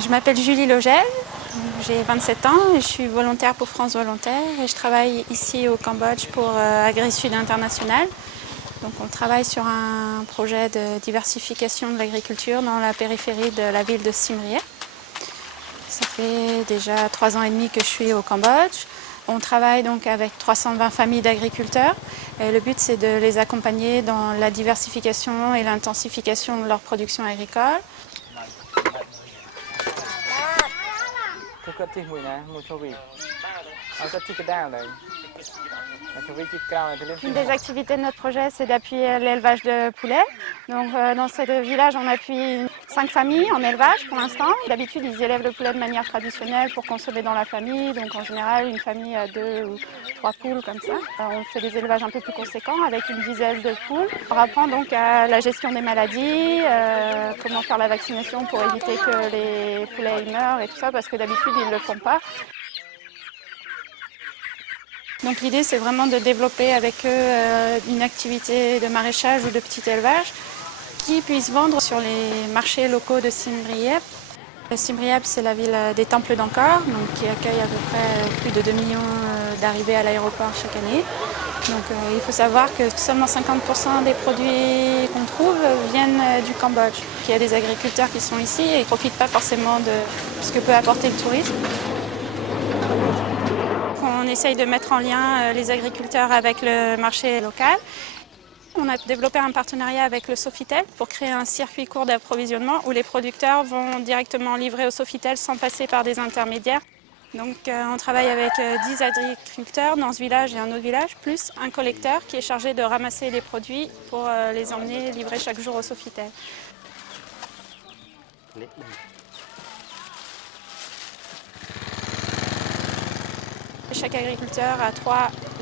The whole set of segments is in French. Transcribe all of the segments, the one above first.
Je m'appelle Julie Logel, j'ai 27 ans et je suis volontaire pour France Volontaire et je travaille ici au Cambodge pour AgriSud International. Donc on travaille sur un projet de diversification de l'agriculture dans la périphérie de la ville de Siem Reap. Ça fait déjà 3 ans et demi que je suis au Cambodge. On travaille donc avec 320 familles d'agriculteurs et le but c'est de les accompagner dans la diversification et l'intensification de leur production agricole. Une des activités de notre projet, c'est d'appuyer l'élevage de poulets. Donc, dans ce village, on appuie 5 familles en élevage pour l'instant. D'habitude, ils élèvent le poulet de manière traditionnelle pour consommer dans la famille. Donc, en général, une famille a 2 ou 3 poules comme ça. On fait des élevages un peu plus conséquents avec une dizaine de poules. On apprend donc à la gestion des maladies, comment faire la vaccination pour éviter que les poulets meurent et tout ça, parce que d'habitude, ils ne le font pas. Donc l'idée, c'est vraiment de développer avec eux une activité de maraîchage ou de petit élevage qui puisse vendre sur les marchés locaux de Siem Reap. Siem Reap, c'est la ville des temples d'Angkor, donc qui accueille à peu près plus de 2 millions d'arrivées à l'aéroport chaque année. Donc il faut savoir que seulement 50% des produits qu'on trouve viennent du Cambodge. Il y a des agriculteurs qui sont ici et qui ne profitent pas forcément de ce que peut apporter le tourisme. On essaye de mettre en lien les agriculteurs avec le marché local. On a développé un partenariat avec le Sofitel pour créer un circuit court d'approvisionnement où les producteurs vont directement livrer au Sofitel sans passer par des intermédiaires. Donc on travaille avec 10 agriculteurs dans ce village et un autre village, plus un collecteur qui est chargé de ramasser les produits pour les emmener livrer chaque jour au Sofitel. Chaque agriculteur a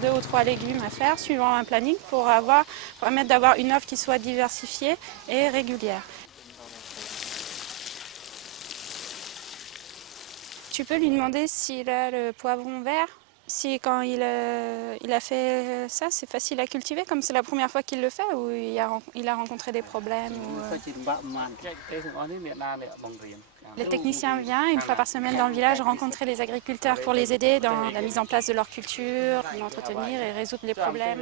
2 ou 3 légumes à faire suivant un planning pour permettre d'avoir une offre qui soit diversifiée et régulière. Tu peux lui demander s'il a le poivron vert. Si quand il a fait ça, c'est facile à cultiver, comme c'est la première fois qu'il le fait, ou il a rencontré des problèmes Le technicien vient une fois par semaine dans le village rencontrer les agriculteurs pour les aider dans la mise en place de leur culture, l'entretenir et résoudre les problèmes.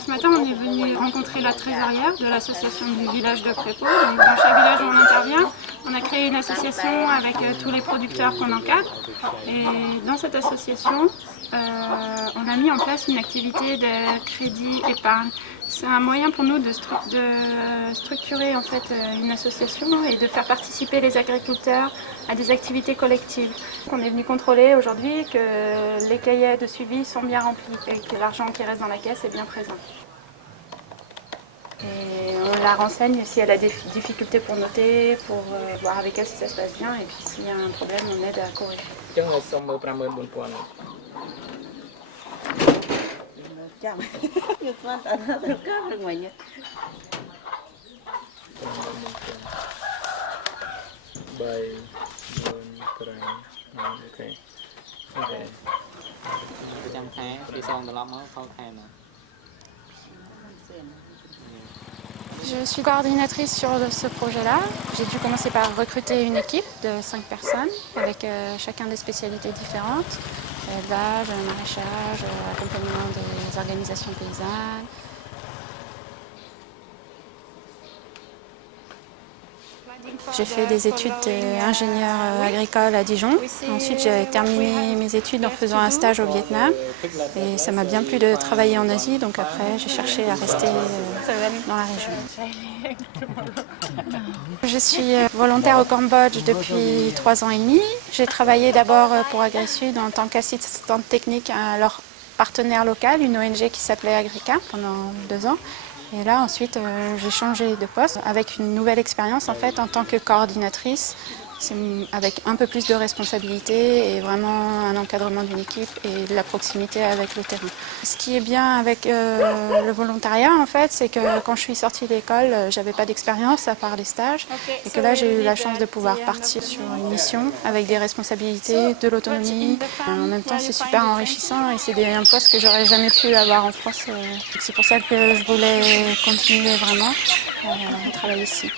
Ce matin, on est venu rencontrer la trésorière de l'association du village de Prépo. Donc, dans chaque village où on intervient, on a créé une association avec tous les producteurs qu'on encadre. Et dans cette association, on a mis en place une activité de crédit épargne. C'est un moyen pour nous de structurer en fait, une association et de faire participer les agriculteurs à des activités collectives. On est venu contrôler aujourd'hui que les cahiers de suivi sont bien remplis et que l'argent qui reste dans la caisse est bien présent. Et on la renseigne si elle a des difficultés pour noter, pour voir avec elle si ça se passe bien et puis s'il y a un problème, on aide à corriger. Je suis coordinatrice sur ce projet-là. J'ai dû commencer par recruter une équipe de 5 personnes avec chacun des spécialités différentes. Élevage, maraîchage, accompagnement des organisations paysannes. J'ai fait des études d'ingénieur agricole à Dijon. Ensuite, j'ai terminé mes études en faisant un stage au Vietnam. Et ça m'a bien plu de travailler en Asie, donc après, j'ai cherché à rester dans la région. Je suis volontaire au Cambodge depuis 3 ans et demi. J'ai travaillé d'abord pour AgriSud en tant qu'assistante technique à leur partenaire local, une ONG qui s'appelait Agrica, pendant 2 ans. Et là, ensuite, j'ai changé de poste avec une nouvelle expérience en fait en tant que coordinatrice C'est avec un peu plus de responsabilité et vraiment un encadrement d'une équipe et de la proximité avec le terrain. Ce qui est bien avec le volontariat, en fait, c'est que quand je suis sortie de l'école, j'avais pas d'expérience à part les stages et que là, j'ai eu la chance de pouvoir partir sur une mission avec des responsabilités, de l'autonomie. En même temps, c'est super enrichissant et c'est un poste que j'aurais jamais pu avoir en France. C'est pour ça que je voulais continuer vraiment à travailler ici.